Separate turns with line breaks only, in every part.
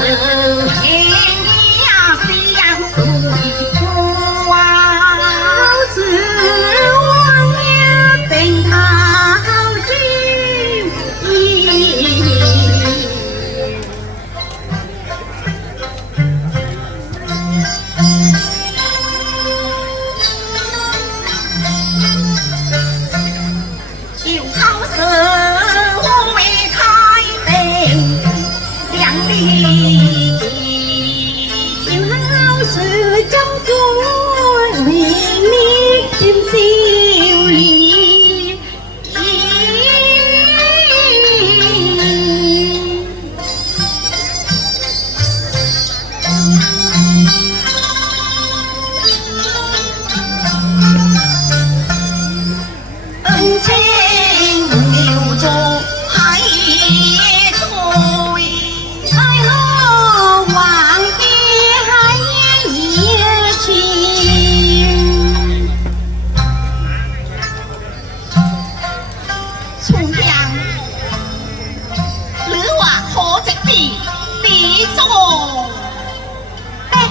Hallelujah.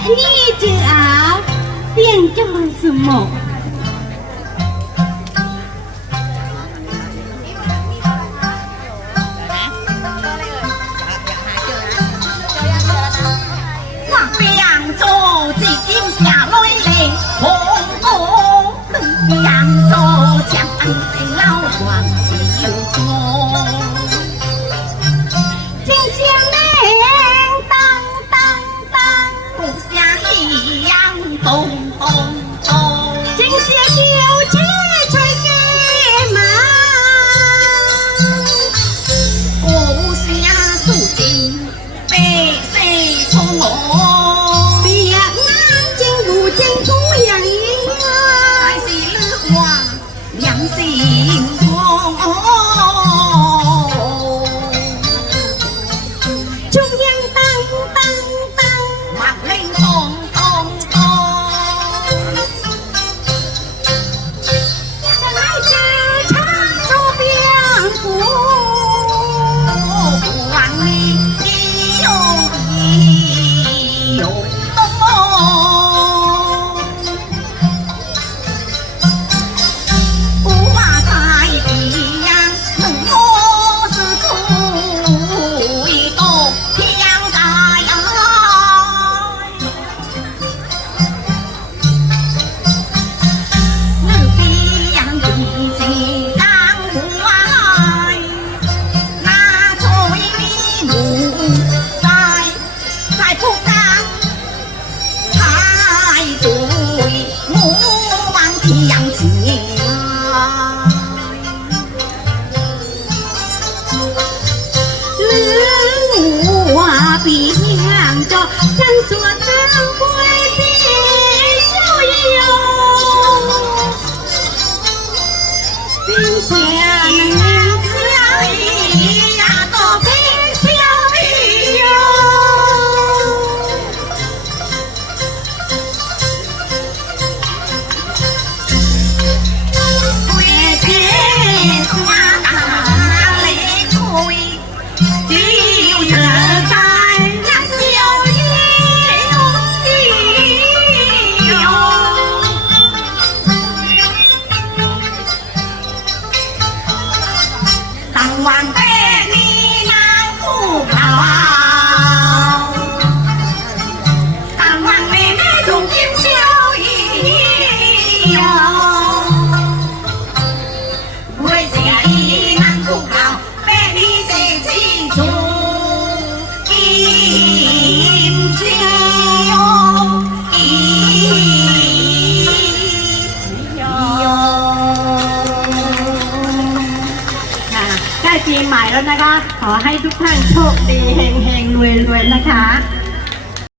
นี่จึง么 Thank you. 座ったางวัน ปีใหม่แล้วนะคะ ขอให้ทุกท่านโชคดีเฮงเฮงรวยรวยนะคะ